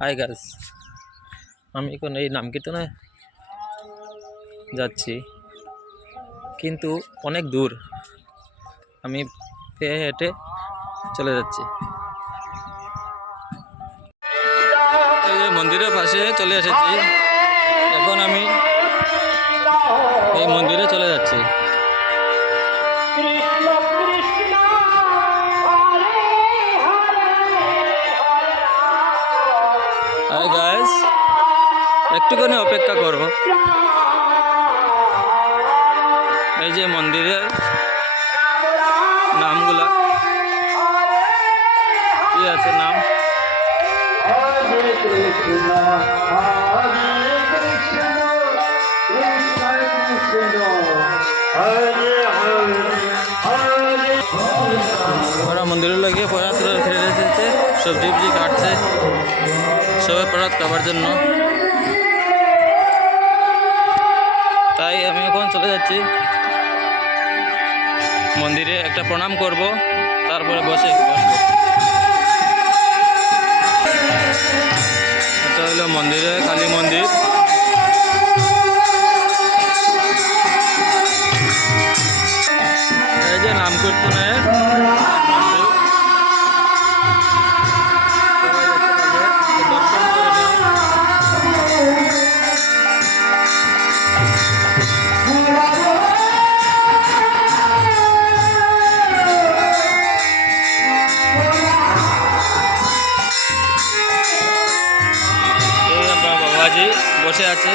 Hi guys, আমি এখন এই নামকীর্তনে যাচ্ছি, কিন্তু অনেক দূর। আমি পেয়ে হেঁটে চলে যাচ্ছি। এই যে মন্দিরের পাশে চলে এসেছি, এখন আমি এই মন্দিরে চলে যাচ্ছি। হাই গাইস, একটুখানি অপেক্ষা করো। এই যে মন্দিরের নামগুলা কি আছে নাম? ওরা মন্দিরে লাগিয়ে প্রসাদ ফিরে এসেছে, সবজি কাটছে সবাই প্রসাদ খাবার জন্য। তাই আমি এখন চলে যাচ্ছি মন্দিরে, একটা প্রণাম করব, তারপরে বসবো। এটা হলো মন্দিরে কালী মন্দির। এই যে নাম কীর্তনের দর্শন করে নেও। বাবাজি বসে আছে।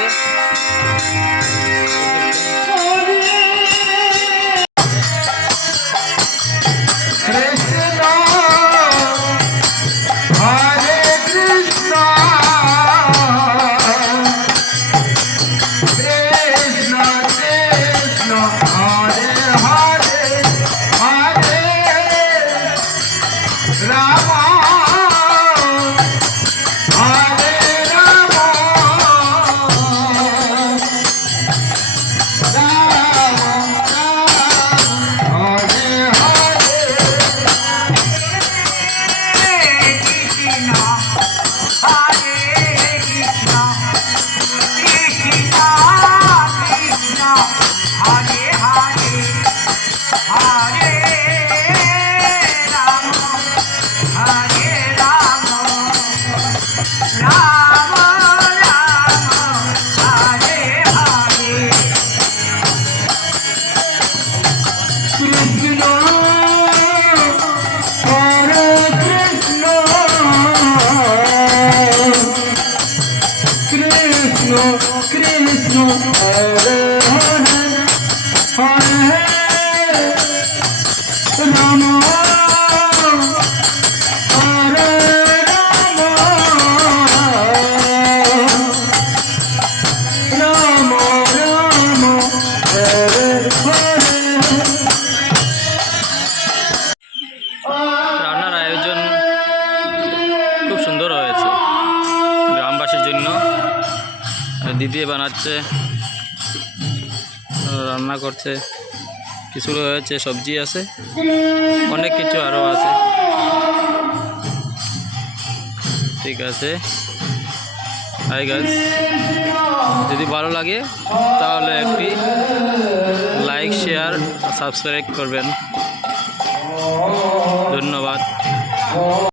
রান্নার আয়োজন খুব সুন্দর হয়েছে গ্রামবাসীর জন্য। দিদি বানাচ্ছে, রান্না করছে, কিছু রয়েছে, সবজি আছে, অনেক কিছু আরও আছে। ঠিক আছে, হাই গাইস, যদি ভালো লাগে তাহলে একটি লাইক, শেয়ার, সাবস্ক্রাইব করবেন। ধন্যবাদ।